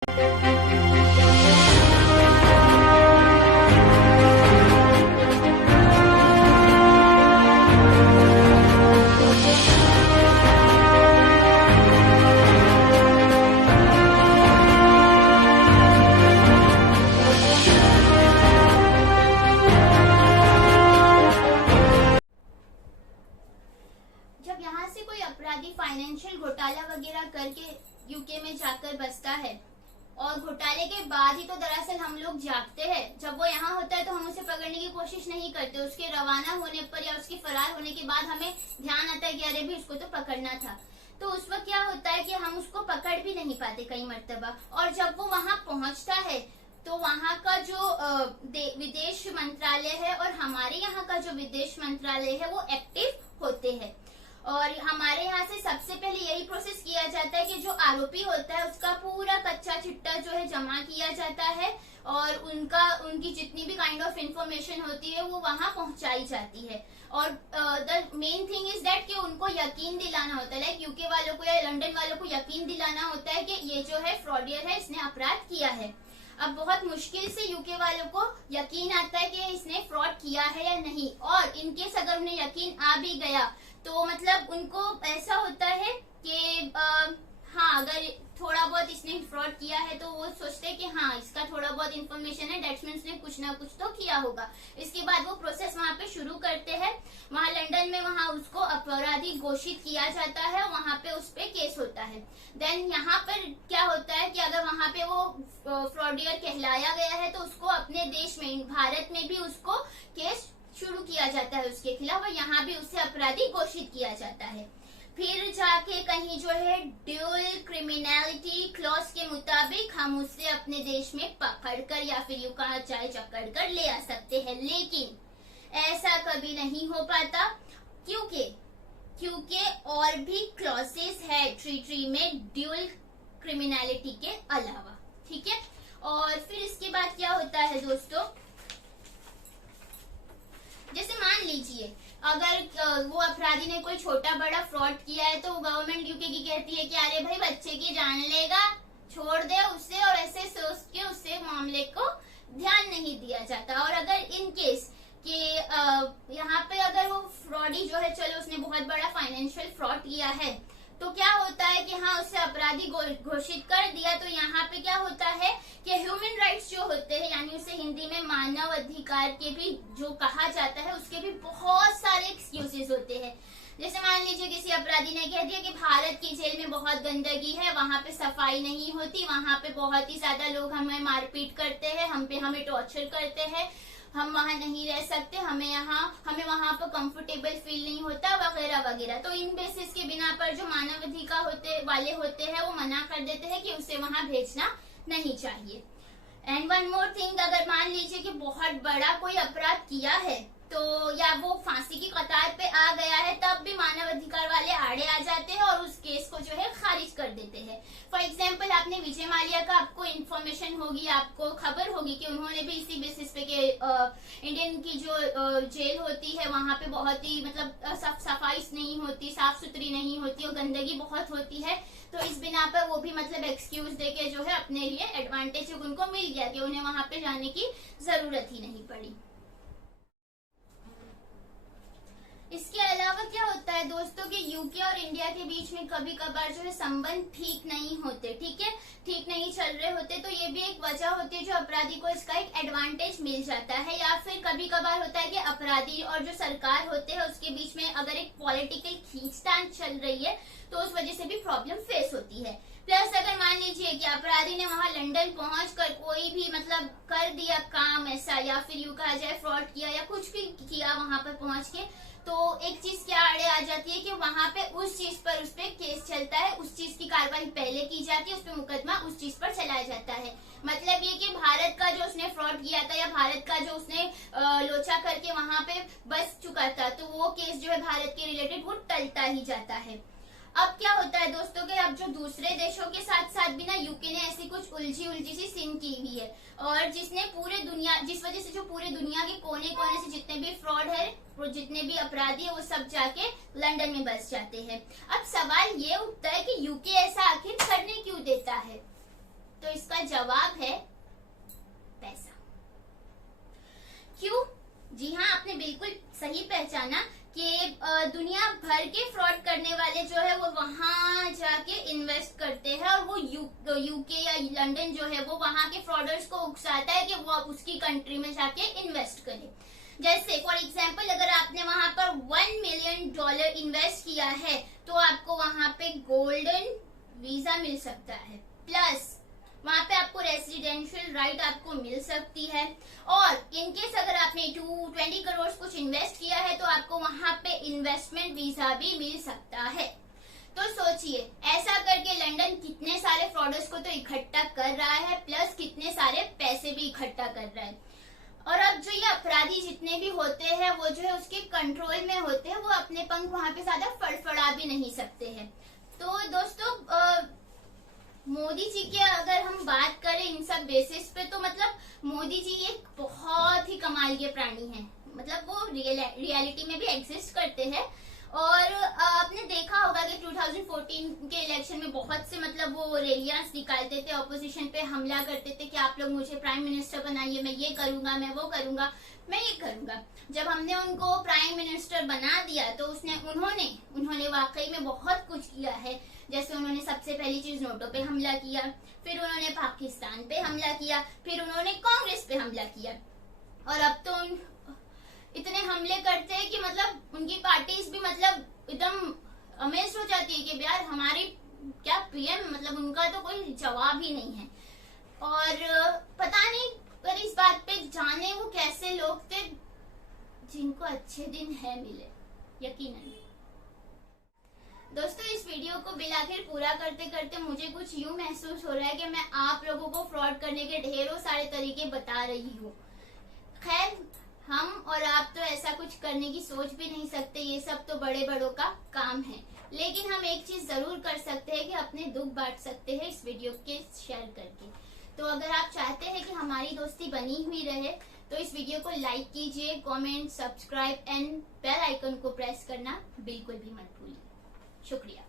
जब यहाँ से कोई अपराधी फाइनेंशियल घोटाला वगैरह करके यूके में जाकर बसता है और घोटाले के बाद ही तो दरअसल हम लोग जागते हैं। जब वो यहाँ होता है तो हम उसे पकड़ने की कोशिश नहीं करते। उसके रवाना होने पर या उसके फरार होने के बाद हमें ध्यान आता है कि अरे भी उसको तो पकड़ना था। तो उस वक्त क्या होता है कि हम उसको पकड़ भी नहीं पाते कई मर्तबा। और जब वो वहाँ पहुंचता है तो वहाँ का जो विदेश मंत्रालय है और हमारे यहाँ का जो विदेश मंत्रालय है वो एक्टिव होते हैं। और हमारे यहाँ से सबसे पहले यही प्रोसेस किया जाता है कि जो आरोपी होता है उसका पूरा कच्चा चिट्टा जो है जमा किया जाता है और उनकी जितनी भी काइंड ऑफ इंफॉर्मेशन होती है वो वहाँ पहुंचाई जाती है। और the main thing is that कि उनको यकीन दिलाना होता है, लाइक यूके वालों को या लंदन वालों को यकीन दिलाना होता है कि ये जो है फ्रॉडियर है, इसने अपराध किया है। अब बहुत मुश्किल से यूके वालों को यकीन आता है कि इसने फ्रॉड किया है या नहीं। और इनकेस अगर उन्हें यकीन आ भी गया तो मतलब उनको ऐसा होता है कि हाँ, अगर थोड़ा बहुत इसने फ्रॉड किया है तो वो सोचते हैं कि हाँ, इसका थोड़ा बहुत इन्फॉर्मेशन है, दैट्स मीन्स ने कुछ ना कुछ तो किया होगा। इसके बाद वो प्रोसेस वहाँ पे शुरू करते हैं। वहाँ लंदन में वहाँ उसको अपराधी घोषित किया जाता है, वहाँ पे उस पे केस होता है। देन यहाँ पर क्या होता है कि अगर वहाँ पे वो फ्रॉडियर कहलाया गया है तो उसको अपने देश में, भारत में भी उसको केस शुरू किया जाता है उसके खिलाफ, और यहाँ भी उसे अपराधी घोषित किया जाता है। फिर जाके कहीं जो है ड्यूल क्रिमिनलिटी क्लॉज के मुताबिक हम उसे अपने देश में पकड़कर या फिर यूं कहा चाहे चक्कर कर ले आ सकते हैं। लेकिन ऐसा कभी नहीं हो पाता क्योंकि और भी क्लॉसेस है ट्री में ड्यूल क्रिमिनलिटी के अलावा। ठीक है, और फिर इसके बाद क्या होता है दोस्तों, जैसे मान लीजिए अगर वो अपराधी ने कोई छोटा बड़ा फ्रॉड किया है तो गवर्नमेंट यूके की कहती है कि अरे भाई बच्चे की जान लेगा, छोड़ दे उसे, और ऐसे सोच के उससे मामले को ध्यान नहीं दिया जाता। और अगर इन केस कि यहाँ पे अगर वो फ्रॉडी जो है, चलो उसने बहुत बड़ा फाइनेंशियल फ्रॉड किया है, तो क्या होता है कि हाँ उसे अपराधी घोषित कर दिया, तो यहाँ पे क्या होता है कि ह्यूमन राइट्स जो होते हैं, यानी उसे हिंदी में मानव अधिकार के भी जो कहा जाता है, उसके भी बहुत सारे एक्सक्यूजेस होते हैं। जैसे मान लीजिए किसी अपराधी ने कह दिया कि भारत की जेल में बहुत गंदगी है, वहां पे सफाई नहीं होती, वहां पे बहुत ही ज्यादा लोग हमें मारपीट करते हैं, हमें टॉर्चर करते हैं, हम वहां नहीं रह सकते, हमें वहां पर कंफर्टेबल फील नहीं होता, वगैरह वगैरह। तो इन बेसिस के बिना पर जो मानवाधिकार वाले होते हैं वो मना कर देते हैं कि उसे वहां भेजना नहीं चाहिए। एंड वन मोर थिंग, अगर मान लीजिए कि बहुत बड़ा कोई अपराध किया है तो या वो फांसी की कतार पे आ गया है, तब भी मानवाधिकार वाले आड़े आ जाते हैं और उस केस को जो है खारिज कर देते हैं। फॉर एग्जाम्पल, आपने विजय माल्या का आपको इन्फॉर्मेशन होगी, आपको खबर होगी कि उन्होंने भी इसी बेसिस पे कि इंडियन की जो जेल होती है वहां पे बहुत ही मतलब सफाई नहीं होती, साफ सुथरी नहीं होती और गंदगी बहुत होती है। तो इस बिना पर वो भी मतलब एक्सक्यूज देके जो है अपने लिए एडवांटेज उनको मिल गया कि उन्हें वहां पे जाने की जरूरत ही नहीं पड़ी। इसके अलावा क्या होता है दोस्तों कि यूके और इंडिया के बीच में कभी कभार जो है संबंध ठीक नहीं होते, ठीक है, ठीक नहीं चल रहे होते, तो ये भी एक वजह होती है जो अपराधी को इसका एक एडवांटेज मिल जाता है। या फिर कभी कभार होता है कि अपराधी और जो सरकार होते हैं उसके बीच में अगर एक पॉलिटिकल खींचतान चल रही है तो उस वजह से भी प्रॉब्लम फेस होती है। प्लस अगर मान लीजिए कि अपराधी ने वहां लंदन पहुंचकर कोई भी मतलब कर दिया काम ऐसा, या फिर यूं कहा जाए फ्रॉड किया या कुछ भी किया वहां पर पहुंच के, तो एक चीज क्या आड़े आ जाती है कि वहां पे उस चीज पर उस पे केस चलता है, उस चीज की कार्रवाई पहले की जाती है, उस पे मुकदमा उस चीज पर चलाया जाता है। मतलब ये कि भारत का जो उसने फ्रॉड किया था या भारत का जो उसने लोचा करके वहां पे बच चुका था, तो वो केस जो है भारत के रिलेटेड वो टलता ही जाता है। अब क्या होता है दोस्तों कि अब जो दूसरे देशों के साथ साथ भी ना यूके ने ऐसी कुछ उलझी सी सीन की हुई है, और जिस वजह से जो पूरे दुनिया के कोने कोने से जितने भी फ्रॉड है, जितने भी अपराधी है, वो सब जाके लंदन में बस जाते हैं। अब सवाल ये उठता है कि यूके ऐसा आखिर करने क्यों देता है। तो इसका जवाब है पैसा। क्यों? जी हाँ, आपने बिल्कुल सही पहचाना कि दुनिया भर के फ्रॉड करने वाले जो है वो वहां जाके इन्वेस्ट करते हैं, और वो यूके या लंदन जो है वो वहां के फ्रॉडर्स को उकसाता है कि वो उसकी कंट्री में जाके इन्वेस्ट करे। जैसे फॉर एग्जाम्पल, अगर आपने वहां पर $1 मिलियन इन्वेस्ट किया है तो आपको वहां पे गोल्डन वीजा मिल सकता है, प्लस वहां पे आपको रेसिडेंशियल राइट आपको मिल सकती है, और इनकेस अगर आपने 20 करोड़ कुछ इन्वेस्ट किया है तो आपको वहां पे इन्वेस्टमेंट वीजा भी मिल सकता है। तो सोचिए, ऐसा करके लंदन कितने सारे फ्रॉडर्स को तो इकट्ठा कर रहा है, प्लस कितने सारे पैसे भी इकट्ठा कर रहा है। और अब जो ये अपराधी जितने भी होते हैं वो जो है उसके कंट्रोल में होते हैं, वो अपने पंख वहां पे ज्यादा फड़फड़ा भी नहीं सकते हैं। तो दोस्तों, मोदी जी की अगर हम बात करें इन सब बेसिस पे, तो मतलब मोदी जी एक बहुत ही कमाल के प्राणी हैं। मतलब वो रियलिटी में भी एग्जिस्ट करते हैं, और आपने देखा होगा कि 2014 के इलेक्शन में बहुत से मतलब वो रैलियां निकालते थे, ऑपोजिशन पे हमला करते थे कि आप लोग मुझे प्राइम मिनिस्टर बनाइए, मैं ये करूंगा, मैं वो करूंगा, मैं ये करूंगा। जब हमने उनको प्राइम मिनिस्टर बना दिया तो उन्होंने वाकई में बहुत कुछ किया है। जैसे उन्होंने सबसे पहली चीज नोटों पे हमला किया, फिर उन्होंने पाकिस्तान पे हमला किया, फिर उन्होंने कांग्रेस पे हमला किया, और अब तो इतने हमले करते हैं कि मतलब उनकी पार्टीज भी मतलब एकदम अमेज हो जाती है कि यार हमारी क्या पीएम, मतलब उनका तो कोई जवाब ही नहीं है। और पता नहीं, पर इस बात पे जाने वो कैसे लोग थे जिनको अच्छे दिन है मिले, यकीनन। दोस्तों, इस वीडियो को बिलाखिर पूरा करते करते मुझे कुछ यूं महसूस हो रहा है कि मैं आप लोगों को फ्रॉड करने के ढेरों सारे तरीके बता रही हूँ। खैर, हम और आप तो ऐसा कुछ करने की सोच भी नहीं सकते, ये सब तो बड़े बड़ों का काम है। लेकिन हम एक चीज जरूर कर सकते हैं कि अपने दुख बांट सकते हैं इस वीडियो के शेयर करके। तो अगर आप चाहते हैं कि हमारी दोस्ती बनी हुई रहे तो इस वीडियो को लाइक कीजिए, comment, subscribe and bell icon को प्रेस करना बिल्कुल भी मत भूलिए। शुक्रिया।